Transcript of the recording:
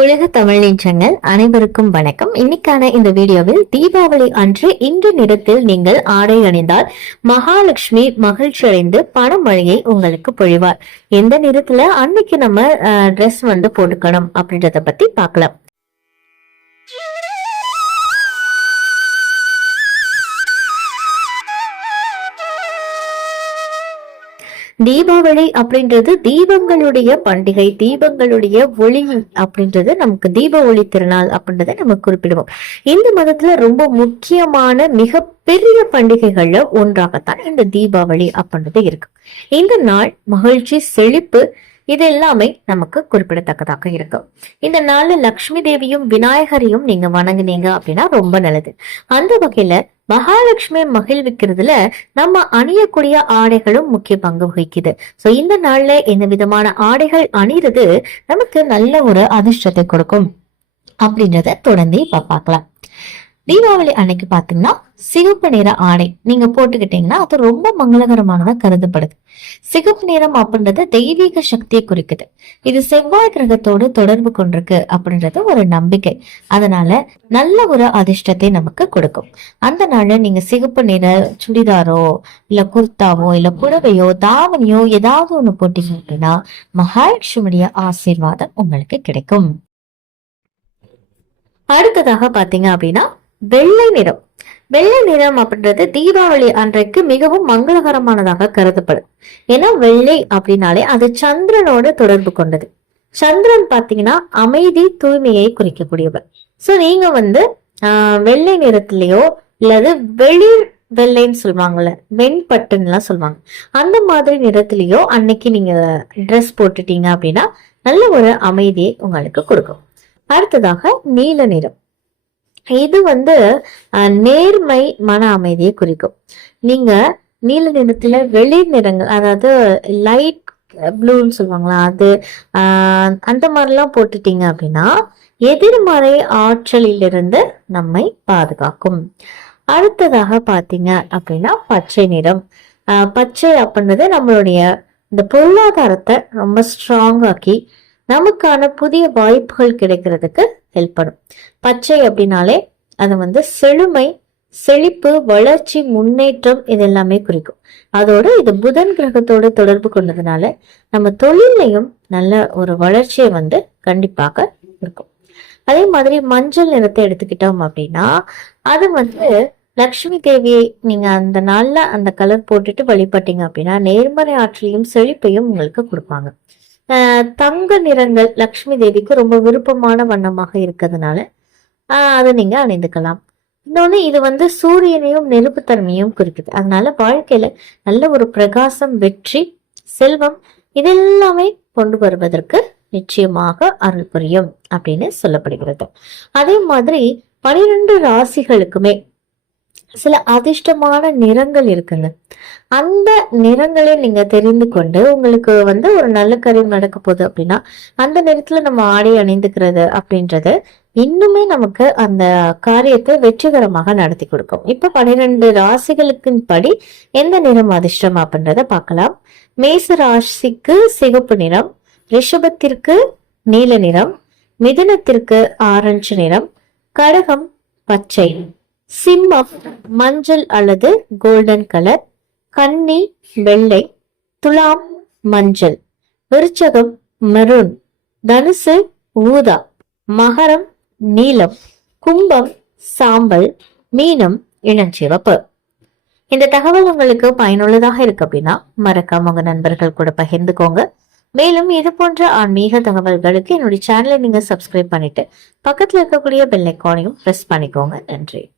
உலக தமிழ் நெஞ்சங்கள் அனைவருக்கும் வணக்கம். இன்னைக்கான இந்த வீடியோவில் தீபாவளி அன்று இன்று நிறத்தில் நீங்கள் ஆடை அணிந்தால் மகாலட்சுமி மகிழ்ச்சி அடைந்து பணமழையை உங்களுக்கு பொழிவார். எந்த நிறத்துல? அன்னைக்கு நம்ம ட்ரெஸ் வந்து போட்டுக்கணும் அப்படின்றத பத்தி பார்க்கலாம். தீபாவளி அப்படின்றது தீபங்களுடைய பண்டிகை தீபங்களுடைய ஒளி அப்படின்றது நமக்கு தீப ஒளி திருநாள் அப்படின்றத நம்ம குறிப்பிடுவோம். இந்த மதத்துல ரொம்ப முக்கியமான மிக பெரிய பண்டிகைகள்ல ஒன்றாகத்தான் இந்த தீபாவளி அப்படின்றது இருக்கு. இந்த நாள் மகிழ்ச்சி செழிப்பு இது எல்லாமே நமக்கு குறிப்பிடத்தக்கதாக இருக்கும். இந்த நாள்ல லக்ஷ்மி தேவியும் விநாயகரையும் நீங்க வணங்குனீங்க அப்படின்னா ரொம்ப நல்லது. அந்த வகையில மகாலட்சுமியை மகிழ்விக்கிறதுல நம்ம அணியக்கூடிய ஆடைகளும் முக்கிய பங்கு வகிக்குது. சோ இந்த நாள்ல என்ன விதமான ஆடைகள் அணிறது நமக்கு நல்ல ஒரு அதிர்ஷ்டத்தை கொடுக்கும். அப்படின்றத தொடர்ந்து இப்ப பார்க்கலாம். தீபாவளி அன்னைக்கு பாத்தீங்கன்னா சிகப்பு நிற ஆடை நீங்க போட்டுக்கிட்டீங்கன்னா அது ரொம்ப மங்களகரமானதா கருதப்படுது. சிகப்பு நிறம் அப்படின்றது தெய்வீக சக்தியை குறிக்குது. இது செவ்வாய் கிரகத்தோடு தொடர்பு கொண்டிருக்கு அப்படின்றது ஒரு நம்பிக்கை. அதனால நல்ல ஒரு அதிர்ஷ்டத்தை நமக்கு கொடுக்கும். அந்த நாள்ல நீங்க சிகப்பு நிற சுடிதாரோ இல்ல குர்தாவோ இல்ல புடவையோ தாவணியோ ஏதாவது ஒண்ணு போட்டீங்க அப்படின்னா மகாலட்சுமியுடைய ஆசீர்வாதம் உங்களுக்கு கிடைக்கும். அடுத்ததாக பாத்தீங்க அப்படின்னா வெள்ளை நிறம். வெள்ளை நிறம் அப்படின்றது தீபாவளி அன்றைக்கு மிகவும் மங்களகரமானதாக கருதப்படும். ஏன்னா வெள்ளை அப்படின்னாலே அது சந்திரனோட தொடர்பு கொண்டது. சந்திரன் பாத்தீங்கன்னா அமைதி தூய்மையை குறிக்கக்கூடியவர். சோ நீங்க வந்து ஆஹ் வெள்ளை நிறத்திலேயோ அல்லது வெளிர் வெள்ளைன்னு சொல்லுவாங்கல்ல வெண்பட்டுன்னுலாம் சொல்லுவாங்க. அந்த மாதிரி நிறத்திலேயோ அன்னைக்கு நீங்க ட்ரெஸ் போட்டுட்டீங்க அப்படின்னா நல்ல ஒரு அமைதியை உங்களுக்கு கொடுக்கும். அடுத்ததாக நீல நிறம். இது வந்து நேர்மை மன அமைதியை குறிக்கும். நீங்க நீல நிறத்துல வெளிர் நிறங்கள் அதாவது லைட் ப்ளூன்னு சொல்லுவாங்களா அது அந்த மாதிரிலாம் போட்டுட்டீங்க அப்படின்னா எதிர்மறை ஆற்றலிலிருந்து நம்மை பாதுகாக்கும். அடுத்ததாக பாத்தீங்க அப்படின்னா பச்சை நிறம். பச்சை அப்படின்றது நம்மளுடைய இந்த பொருளாதாரத்தை ரொம்ப ஸ்ட்ராங் ஆக்கி நமக்கான புதிய வாய்ப்புகள் கிடைக்கிறதுக்கு ஹெல்ப் பண்ணும் பச்சை அப்படின்னாலே அது வந்து செழுமை செழிப்பு வளர்ச்சி முன்னேற்றம் இது எல்லாமே குறிக்கும். அதோட இது புதன் கிரகத்தோட தொடர்பு கொண்டதுனால நம்ம தொழிலையும் நல்ல ஒரு வளர்ச்சியை வந்து கண்டிப்பாக இருக்கும். அதே மாதிரி மஞ்சள் நிறத்தை எடுத்துக்கிட்டோம் அப்படின்னா அது வந்து லக்ஷ்மி தேவியை நீங்க அந்த நாள்ல அந்த கலர் போட்டுட்டு வழிபட்டீங்க அப்படின்னா நேர்மறை ஆற்றலையும் செழிப்பையும் உங்களுக்கு கொடுப்பாங்க. தங்க நிறங்கள் லக்ஷ்மி தேவிக்கு ரொம்ப விருப்பமான வண்ணமாக இருக்கிறதுனால அதை நீங்க அணிந்துக்கலாம். இன்னொன்று இது வந்து சூரியனையும் நெருப்புத்தன்மையும் குறிக்குது. அதனால வாழ்க்கையில நல்ல ஒரு பிரகாசம் வெற்றி செல்வம் இதெல்லாமே கொண்டு வருவதற்கு நிச்சயமாக அருள் புரியும் அப்படின்னு சொல்லப்படுகிறது. அதே மாதிரி பனிரெண்டு ராசிகளுக்குமே சில அதிர்ஷ்டமான நிறங்கள் இருக்குங்க. அந்த நிறங்களை நீங்க தெரிந்து கொண்டு உங்களுக்கு வந்து ஒரு நல்ல கருவி நடக்க போகுது அப்படின்னா அந்த நேரத்துல நம்ம ஆடை அணிந்துக்கிறது அப்படின்றது இன்னுமே நமக்கு அந்த காரியத்தை வெற்றிகரமாக நடத்தி கொடுக்கும். இப்ப பனிரெண்டு ராசிகளுக்கு படி எந்த நிறம் அதிர்ஷ்டம் அப்படின்றத பார்க்கலாம். மேச ராசிக்கு சிகப்பு நிறம் ரிஷபத்திற்கு நீல நிறம் மிதுனத்திற்கு ஆரஞ்சு நிறம் கடகம் பச்சை. சிம்மம் மஞ்சள் அல்லது கோல்டன் கலர் கன்னி வெள்ளை துலாம் மஞ்சள் விருச்சகம் மெரூன் தனுசு ஊதா மகரம் நீலம் கும்பம் சாம்பல் மீனம் இளஞ்சிவப்பு இந்த தகவல் உங்களுக்கு பயனுள்ளதாக இருக்கு அப்படின்னா மறக்காம உங்க நண்பர்கள் கூட பகிர்ந்துக்கோங்க. மேலும் இது போன்ற ஆன்மீக தகவல்களுக்கு என்னுடைய சேனலை நீங்க சப்ஸ்கிரைப் பண்ணிட்டு பக்கத்துல இருக்கக்கூடிய பெல் ஐக்கானையும் ப்ரெஸ் பண்ணிக்கோங்க. நன்றி.